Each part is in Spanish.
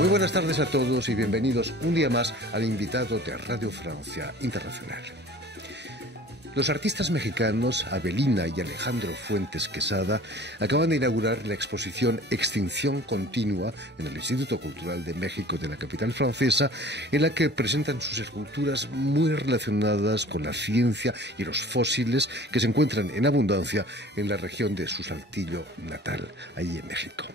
Muy buenas tardes a todos y bienvenidos un día más al invitado de Radio Francia Internacional. Los artistas mexicanos Avelina y Alejandro Fuentes Quesada acaban de inaugurar la exposición Extinción Continua en el Instituto Cultural de México de la capital francesa, en la que presentan sus esculturas muy relacionadas con la ciencia y los fósiles que se encuentran en abundancia en la región de su Saltillo natal, ahí en México.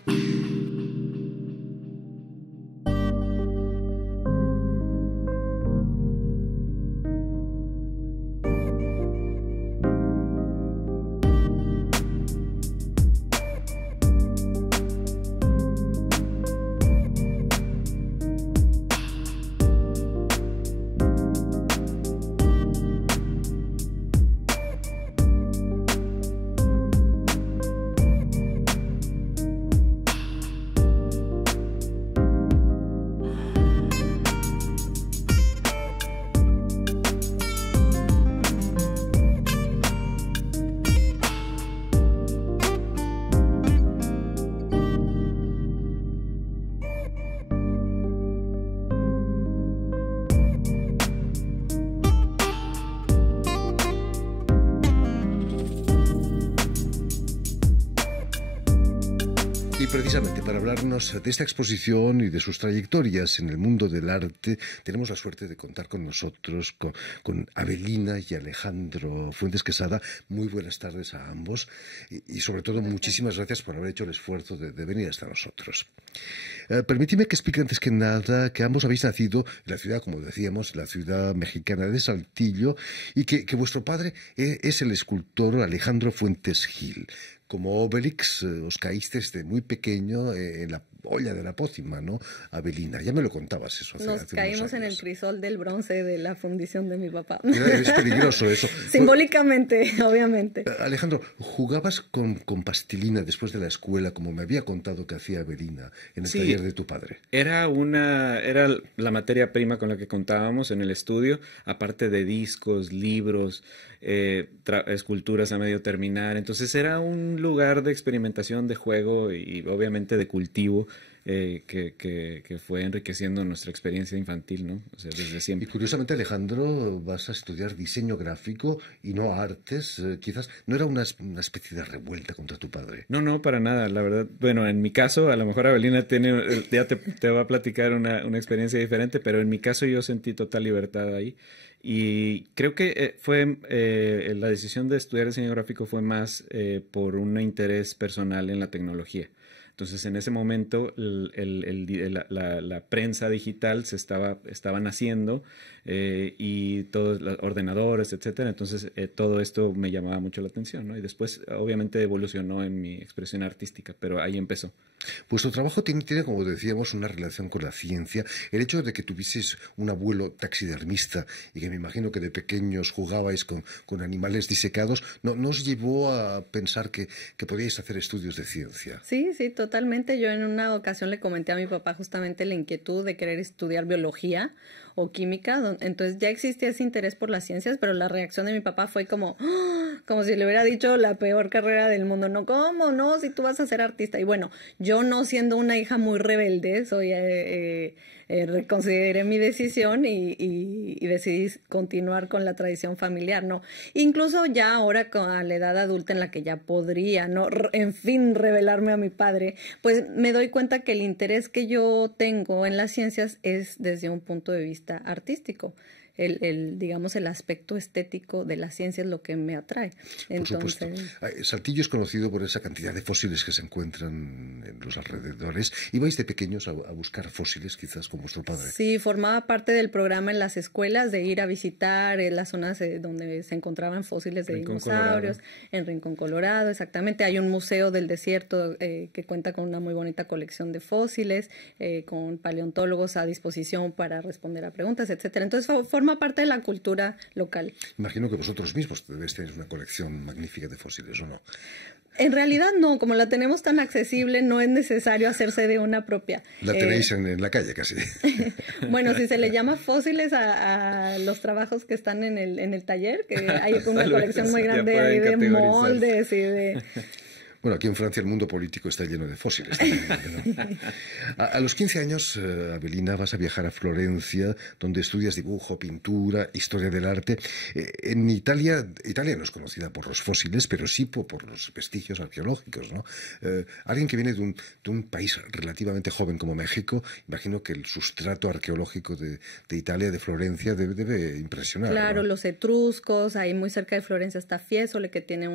Y precisamente para hablarnos de esta exposición y de sus trayectorias en el mundo del arte, tenemos la suerte de contar con nosotros con Avelina y Alejandro Fuentes Quesada. Muy buenas tardes a ambos y sobre todo muchísimas gracias por haber hecho el esfuerzo de venir hasta nosotros. Permíteme que explique antes que nada que ambos habéis nacido en la ciudad, como decíamos, la ciudad mexicana de Saltillo, y que vuestro padre es el escultor Alejandro Fuentes Gil. Como Obelix, os caísteis de muy pequeño en la olla de la pócima, ¿no, Avelina? Ya me lo contabas eso hace Nos hace caímos unos en años. el crisol del bronce de la fundición de mi papá. Es peligroso eso. Simbólicamente, obviamente. Alejandro, ¿jugabas con pastilina después de la escuela, como me había contado que hacía Avelina en el taller de tu padre? Era la materia prima con la que contábamos en el estudio, aparte de discos, libros, esculturas a medio terminar. Entonces era un lugar de experimentación, de juego y obviamente de cultivo que fue enriqueciendo nuestra experiencia infantil, ¿no? O sea, desde siempre. Y curiosamente, Alejandro, vas a estudiar diseño gráfico y no artes. Quizás no era una especie de revuelta contra tu padre. No, para nada, la verdad. Bueno, en mi caso, a lo mejor Avelina ya te va a platicar una experiencia diferente, pero en mi caso yo sentí total libertad ahí. Y creo que la decisión de estudiar diseño gráfico fue más por un interés personal en la tecnología. Entonces, en ese momento, la prensa digital estaba naciendo y todos los ordenadores, etcétera. Entonces, todo esto me llamaba mucho la atención, ¿no? Y después, obviamente, evolucionó en mi expresión artística, pero ahí empezó. Vuestro trabajo tiene, como decíamos, una relación con la ciencia. El hecho de que tuvieseis un abuelo taxidermista y que me imagino que de pequeños jugabais con animales disecados, ¿no os llevó a pensar que podíais hacer estudios de ciencia? Sí, totalmente. Yo en una ocasión le comenté a mi papá justamente la inquietud de querer estudiar biología o química. Entonces ya existía ese interés por las ciencias, pero la reacción de mi papá fue como si le hubiera dicho la peor carrera del mundo. No, ¿cómo? No, si tú vas a ser artista. Y bueno, yo no siendo una hija muy rebelde, reconsideré mi decisión y decidí continuar con la tradición familiar, ¿no? Incluso ya ahora a la edad adulta en la que ya podría, ¿no? En fin, revelarme a mi padre, pues me doy cuenta que el interés que yo tengo en las ciencias es desde un punto de vista artístico. Digamos, el aspecto estético de la ciencia es lo que me atrae. Entonces, por supuesto. Saltillo es conocido por esa cantidad de fósiles que se encuentran en los alrededores. ¿Ibais de pequeños a buscar fósiles, quizás, con vuestro padre? Sí, formaba parte del programa en las escuelas de ir a visitar las zonas donde se encontraban fósiles de dinosaurios, en Rincón Colorado, exactamente. Hay un museo del desierto que cuenta con una muy bonita colección de fósiles, con paleontólogos a disposición para responder a preguntas, etcétera. Entonces, forma parte de la cultura local. Imagino que vosotros mismos debéis tener una colección magnífica de fósiles, ¿o no? En realidad no, como la tenemos tan accesible, no es necesario hacerse de una propia. La tenéis en la calle casi. Bueno, si se le llama fósiles a los trabajos que están en el taller, que hay una colección muy grande ahí de moldes y de... Bueno, aquí en Francia el mundo político está lleno de fósiles también, ¿no? A los 15 años, Avelina, vas a viajar a Florencia, donde estudias dibujo, pintura, historia del arte. En Italia no es conocida por los fósiles, pero sí por los vestigios arqueológicos, ¿no? Alguien que viene de un país relativamente joven como México, imagino que el sustrato arqueológico de Italia, de Florencia, debe impresionar. Claro, ¿no? los etruscos, ahí muy cerca de Florencia está Fiesole, que tiene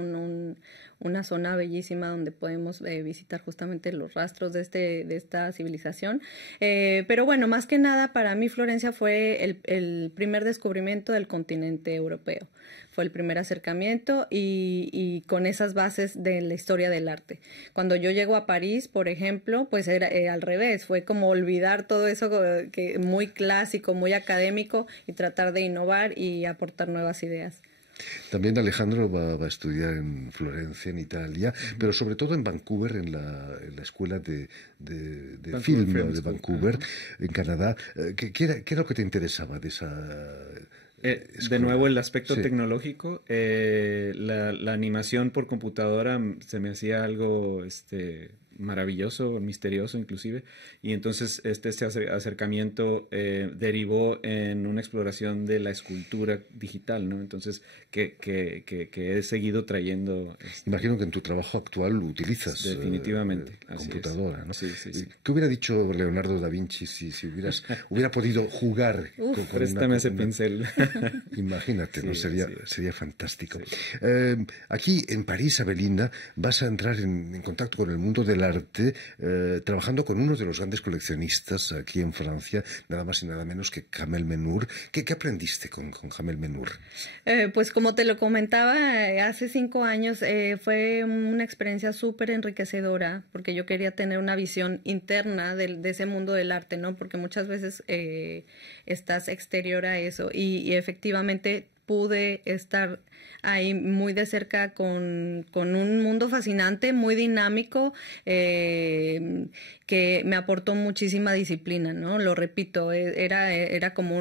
una zona bellísima donde podemos visitar justamente los rastros de esta civilización. Pero bueno, más que nada para mí Florencia fue el primer descubrimiento del continente europeo. Fue el primer acercamiento y con esas bases de la historia del arte. Cuando yo llego a París, por ejemplo, pues era al revés, fue como olvidar todo eso que muy clásico, muy académico y tratar de innovar y aportar nuevas ideas. También Alejandro va a estudiar en Florencia, en Italia, pero sobre todo en Vancouver, en la escuela de film de Vancouver, en Canadá. ¿Qué era lo que te interesaba de esa de nuevo, el aspecto sí. tecnológico, la animación por computadora se me hacía algo maravilloso, misterioso inclusive, y entonces este acercamiento derivó en una exploración de la escultura digital, ¿no? Entonces que he seguido trayendo. Imagino que en tu trabajo actual utilizas definitivamente computadora, ¿no? Sí. ¿Qué hubiera dicho Leonardo da Vinci si hubiera podido jugar con préstame ese pincel? Imagínate, ¿no? Sería fantástico. Sí. Aquí en París, Avelina, vas a entrar en contacto con el mundo del arte, trabajando con uno de los grandes coleccionistas aquí en Francia, nada más y nada menos que Hamel Menur. ¿Qué aprendiste con Hamel Menur? Pues como te lo comentaba, hace 5 años fue una experiencia súper enriquecedora, porque yo quería tener una visión interna de ese mundo del arte, ¿no? Porque muchas veces estás exterior a eso y efectivamente pude estar ahí muy de cerca con un mundo fascinante, muy dinámico, que me aportó muchísima disciplina, ¿no? Lo repito, era como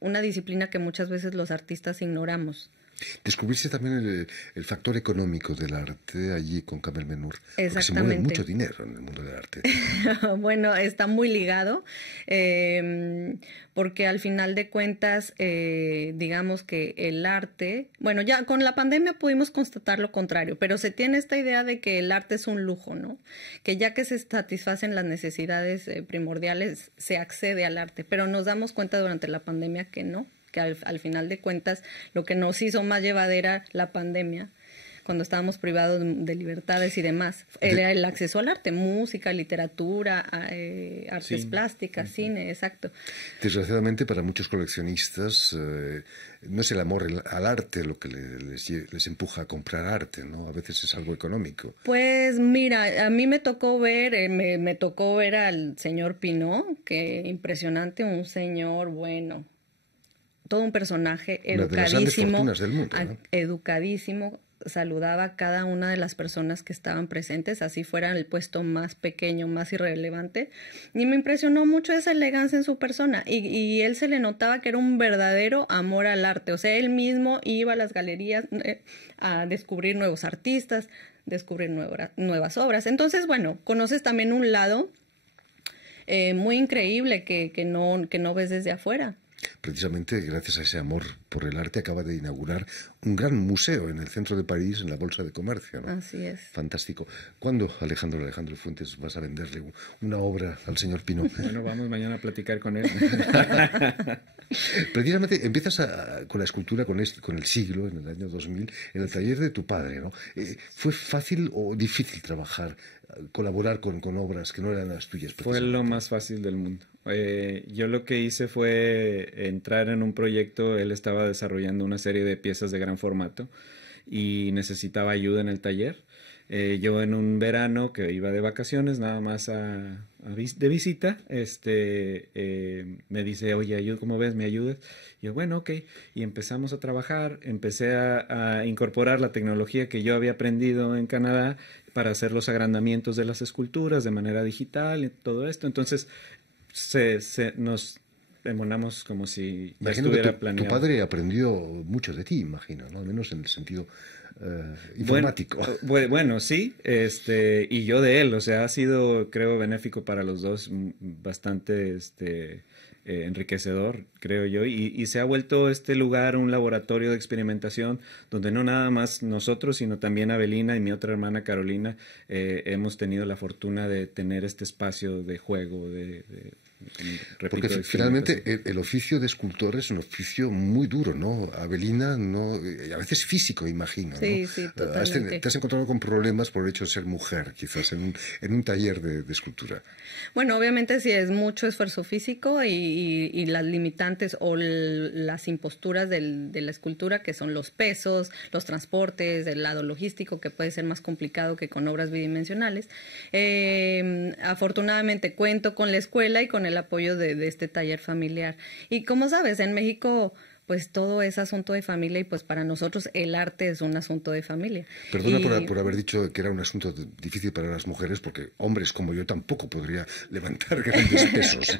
una disciplina que muchas veces los artistas ignoramos. Descubriste también el factor económico del arte allí con Hamel Menur. Exactamente. Porque se mueve mucho dinero en el mundo del arte. Bueno, está muy ligado, porque al final de cuentas, digamos que el arte, bueno, ya con la pandemia pudimos constatar lo contrario, pero se tiene esta idea de que el arte es un lujo, ¿no? Que ya que se satisfacen las necesidades primordiales, se accede al arte, pero nos damos cuenta durante la pandemia que no, que al final de cuentas lo que nos hizo más llevadera la pandemia, cuando estábamos privados de libertades y demás, era el acceso al arte, música, literatura, artes plásticas, cine, exacto. Desgraciadamente para muchos coleccionistas no es el amor al arte lo que les empuja a comprar arte, ¿no? A veces es algo económico. Pues mira, a mí me tocó ver, me tocó ver al señor Pinault, que impresionante, un señor, bueno, todo un personaje educadísimo, una de las grandes fortunas del mundo, ¿no? Educadísimo, saludaba a cada una de las personas que estaban presentes, así fuera el puesto más pequeño, más irrelevante, y me impresionó mucho esa elegancia en su persona, y él se le notaba que era un verdadero amor al arte, o sea, él mismo iba a las galerías a descubrir nuevos artistas, descubrir nuevas obras. Entonces, bueno, conoces también un lado muy increíble que no ves desde afuera. Precisamente gracias a ese amor por el arte acaba de inaugurar un gran museo en el centro de París, en la Bolsa de Comercio, ¿no? Así es. Fantástico. ¿Cuándo, Alejandro Fuentes, vas a venderle una obra al señor Pinault? Bueno, vamos mañana a platicar con él. Precisamente empiezas con la escultura, con el siglo, en el año 2000, en el taller de tu padre, ¿no? ¿Fue fácil o difícil trabajar, colaborar con obras que no eran las tuyas? Fue lo más fácil del mundo. Yo lo que hice fue entrar en un proyecto. Él estaba desarrollando una serie de piezas de gran formato y necesitaba ayuda en el taller. Yo en un verano que iba de vacaciones, nada más de visita, me dice, oye, ¿cómo ves? ¿Me ayudas? Y yo, bueno, ok. Y empezamos a trabajar, empecé a incorporar la tecnología que yo había aprendido en Canadá para hacer los agrandamientos de las esculturas de manera digital y todo esto. Entonces, nos emanamos como si ya estuviera planeado. Tu padre aprendió mucho de ti, imagino, ¿no? Al menos en el sentido informático. Bueno, sí, y yo de él, o sea, ha sido, creo, benéfico para los dos, bastante, enriquecedor, creo yo, y se ha vuelto este lugar un laboratorio de experimentación donde no nada más nosotros, sino también Avelina y mi otra hermana Carolina hemos tenido la fortuna de tener este espacio de juego, repito, porque finalmente el oficio de escultor es un oficio muy duro, ¿no? Avelina, no, a veces físico, imagino, ¿no? Sí, totalmente. Te has encontrado con problemas por el hecho de ser mujer, quizás, en un taller de escultura. Bueno, obviamente sí es mucho esfuerzo físico y las limitantes o las imposturas de la escultura, que son los pesos, los transportes, el lado logístico, que puede ser más complicado que con obras bidimensionales. Afortunadamente cuento con la escuela y con el apoyo de este taller familiar. Y como sabes, en México pues todo es asunto de familia y pues para nosotros el arte es un asunto de familia. Perdona por haber dicho que era un asunto difícil para las mujeres, porque hombres como yo tampoco podría levantar grandes pesos.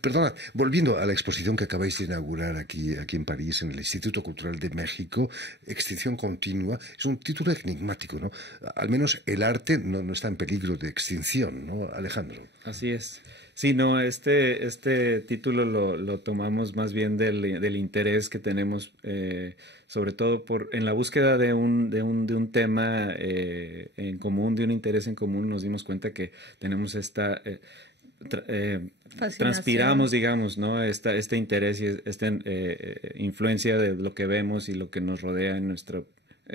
Perdona, volviendo a la exposición que acabáis de inaugurar aquí en París, en el Instituto Cultural de México, Extinción Continua, es un título enigmático, ¿no? Al menos el arte no está en peligro de extinción, ¿no, Alejandro? Así es. Sí, no, este título lo tomamos más bien del interés que tenemos, sobre todo en la búsqueda de un tema en común, de un interés en común. Nos dimos cuenta que tenemos esta transpiramos, digamos, ¿no? Este interés y esta influencia de lo que vemos y lo que nos rodea en nuestra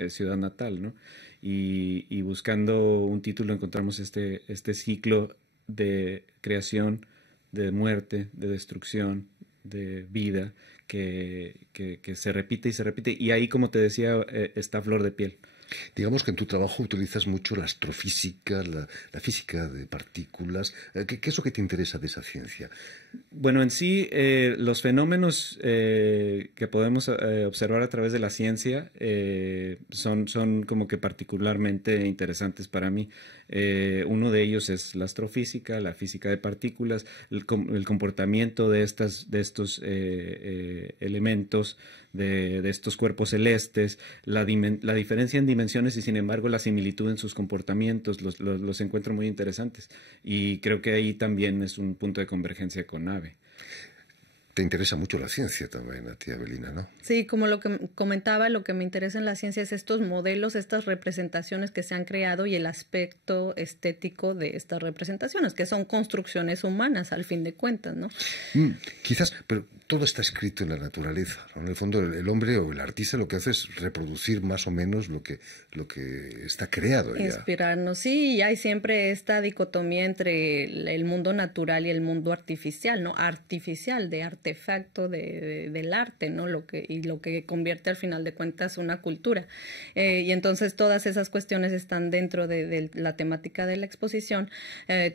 ciudad natal, ¿no? Y buscando un título encontramos este ciclo de creación, de muerte, de destrucción, de vida, que se repite y se repite. Y ahí, como te decía, está flor de piel. Digamos que en tu trabajo utilizas mucho la astrofísica, la física de partículas. ¿Qué es lo que te interesa de esa ciencia? Bueno, en sí, los fenómenos que podemos observar a través de la ciencia son como que particularmente interesantes para mí. Uno de ellos es la astrofísica, la física de partículas, el comportamiento de estos elementos, de estos cuerpos celestes, la diferencia en dimensiones y sin embargo la similitud en sus comportamientos, los encuentro muy interesantes y creo que ahí también es un punto de convergencia con Nave. Te interesa mucho la ciencia también a ti, Avelina, ¿no? Sí, como lo que comentaba, lo que me interesa en la ciencia es estos modelos, estas representaciones que se han creado y el aspecto estético de estas representaciones, que son construcciones humanas, al fin de cuentas, ¿no? Quizás, pero todo está escrito en la naturaleza, ¿no? En el fondo, el hombre o el artista lo que hace es reproducir más o menos lo que está creado ya. Inspirarnos, sí, y hay siempre esta dicotomía entre el mundo natural y el mundo artificial, ¿no? Artificial, de artefacto del arte, ¿no? Lo que convierte al final de cuentas una cultura. Y entonces todas esas cuestiones están dentro de la temática de la exposición,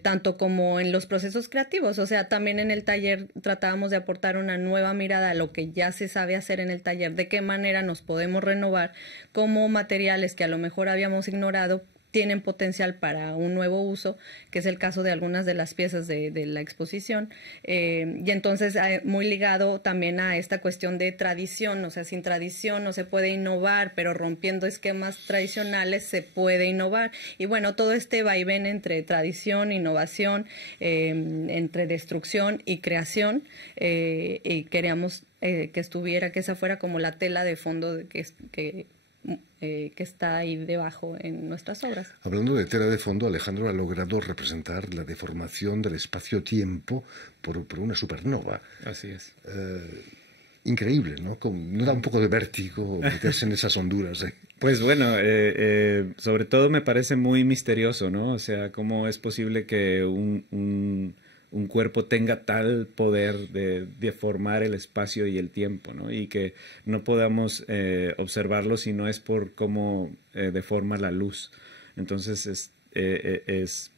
tanto como en los procesos creativos. O sea, también en el taller tratábamos de aportar una nueva mirada a lo que ya se sabe hacer en el taller, de qué manera nos podemos renovar, como materiales que a lo mejor habíamos ignorado tienen potencial para un nuevo uso, que es el caso de algunas de las piezas de la exposición. Y entonces muy ligado también a esta cuestión de tradición, o sea, sin tradición no se puede innovar, pero rompiendo esquemas tradicionales se puede innovar. Y bueno, todo este vaivén entre tradición, innovación, entre destrucción y creación, y queríamos que esa fuera como la tela de fondo que está ahí debajo en nuestras obras. Hablando de tela de fondo, Alejandro ha logrado representar la deformación del espacio-tiempo por una supernova. Así es. Increíble, ¿no? ¿No da un poco de vértigo meterse en esas honduras? Pues bueno, sobre todo me parece muy misterioso, ¿no? O sea, ¿cómo es posible que un cuerpo tenga tal poder de deformar el espacio y el tiempo, ¿no? Y que no podamos observarlo si no es por cómo deforma la luz. Entonces,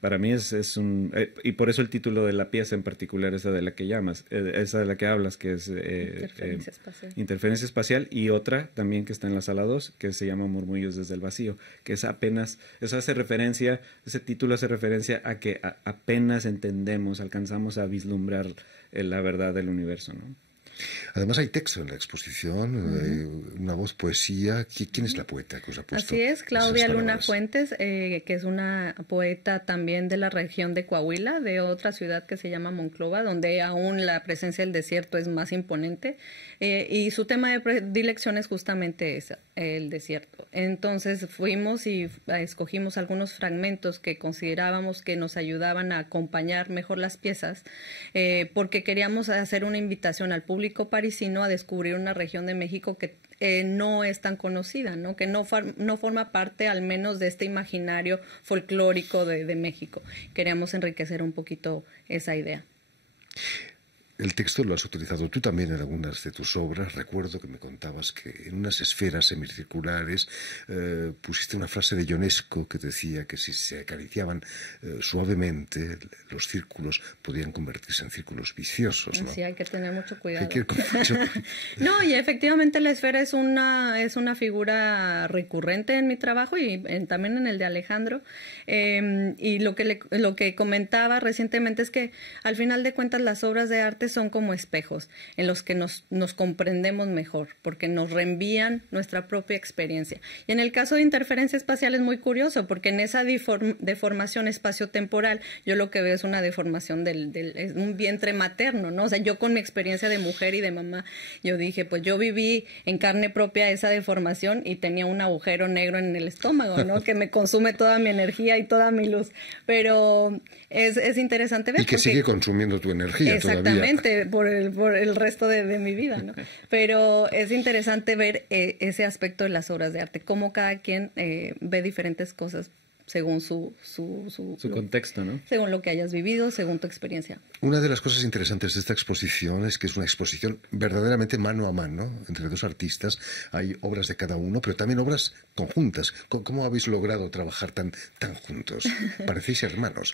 para mí es un... y por eso el título de la pieza en particular, esa de la que llamas, esa de la que hablas, que es Interferencia espacial. Interferencia espacial, y otra también que está en la sala 2, que se llama Murmullos desde el vacío, que es apenas, eso hace referencia, ese título hace referencia a que apenas entendemos, alcanzamos a vislumbrar la verdad del universo, ¿no? Además hay texto en la exposición, una voz, poesía. ¿Quién es la poeta que os ha puesto? Así es, Claudia Luna Fuentes, que es una poeta también de la región de Coahuila, de otra ciudad que se llama Monclova, donde aún la presencia del desierto es más imponente, y su tema de predilección es justamente el desierto. Entonces fuimos y escogimos algunos fragmentos que considerábamos que nos ayudaban a acompañar mejor las piezas, porque queríamos hacer una invitación al público parisino a descubrir una región de México que no es tan conocida, ¿no? Que no forma parte al menos de este imaginario folclórico de México. Queríamos enriquecer un poquito esa idea. El texto lo has utilizado tú también en algunas de tus obras. Recuerdo que me contabas que en unas esferas semicirculares pusiste una frase de Ionesco que decía que si se acariciaban suavemente, los círculos podían convertirse en círculos viciosos, ¿no? Sí, hay que tener mucho cuidado. Hay que ir con mucho... No, y efectivamente la esfera es una figura recurrente en mi trabajo y también en el de Alejandro. Y lo que comentaba recientemente es que al final de cuentas las obras de arte son como espejos en los que nos comprendemos mejor, porque nos reenvían nuestra propia experiencia. Y en el caso de interferencia espacial es muy curioso, porque en esa deformación espaciotemporal yo lo que veo es una deformación es un vientre materno, ¿no? O sea, yo con mi experiencia de mujer y de mamá, yo dije, pues yo viví en carne propia esa deformación y tenía un agujero negro en el estómago, ¿no? Que me consume toda mi energía y toda mi luz. Pero es interesante ver. Y que sigue consumiendo tu energía exactamente, todavía. por el resto de mi vida, ¿no? Pero es interesante ver ese aspecto de las obras de arte, cómo cada quien ve diferentes cosas según su contexto, ¿no? Según lo que hayas vivido, según tu experiencia. Una de las cosas interesantes de esta exposición es que es una exposición verdaderamente mano a mano entre dos artistas. Hay obras de cada uno, pero también obras conjuntas. ¿Cómo habéis logrado trabajar tan juntos? Parecéis hermanos.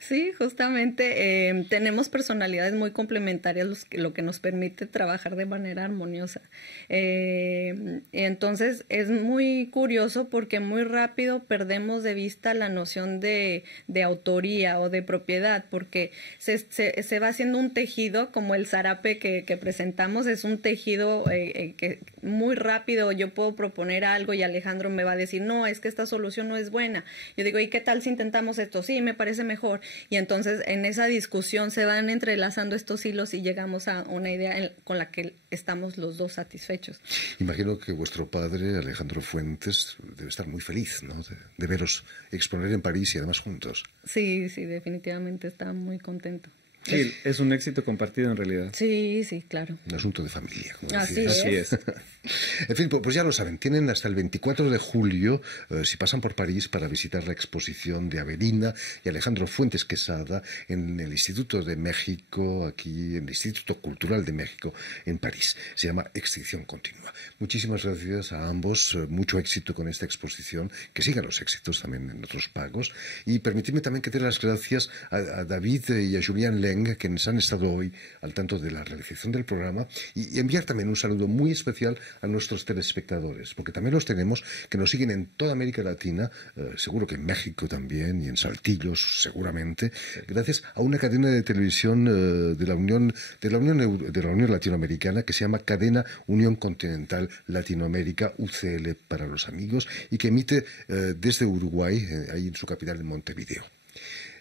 Sí, justamente tenemos personalidades muy complementarias, lo que nos permite trabajar de manera armoniosa. Entonces es muy curioso porque muy rápido perdemos de vista la noción de autoría o de propiedad, porque se va haciendo un tejido como el zarape que presentamos. Es un tejido que muy rápido yo puedo proponer algo y Alejandro me va a decir, no, es que esta solución no es buena. Yo digo, ¿y qué tal si intentamos esto? Sí, me parece mejor. Y entonces en esa discusión se van entrelazando estos hilos y llegamos a una idea con la que estamos los dos satisfechos. Imagino que vuestro padre, Alejandro Fuentes, debe estar muy feliz, ¿no? De veros exponer en París y además juntos. Sí, definitivamente está muy contento. Sí, es un éxito compartido en realidad. Sí, claro. Un asunto de familia. Como Así es. En fin, pues ya lo saben, tienen hasta el 24 de julio, si pasan por París, para visitar la exposición de Avelina y Alejandro Fuentes Quesada en el Instituto de México, aquí en el Instituto Cultural de México, en París. Se llama Extinción Continua. Muchísimas gracias a ambos, mucho éxito con esta exposición, que sigan los éxitos también en otros pagos. Y permitidme también que dé las gracias a David y a Julián Leng, que nos han estado hoy al tanto de la realización del programa, y enviar también un saludo muy especial a nuestros telespectadores, porque también los tenemos que nos siguen en toda América Latina, seguro que en México también y en Saltillos seguramente, gracias a una cadena de televisión de la Unión Latinoamericana que se llama Cadena Unión Continental Latinoamérica, UCL para los amigos, y que emite desde Uruguay, ahí en su capital, en Montevideo.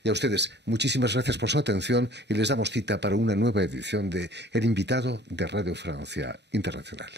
Y a ustedes, muchísimas gracias por su atención y les damos cita para una nueva edición de El Invitado de Radio Francia Internacional.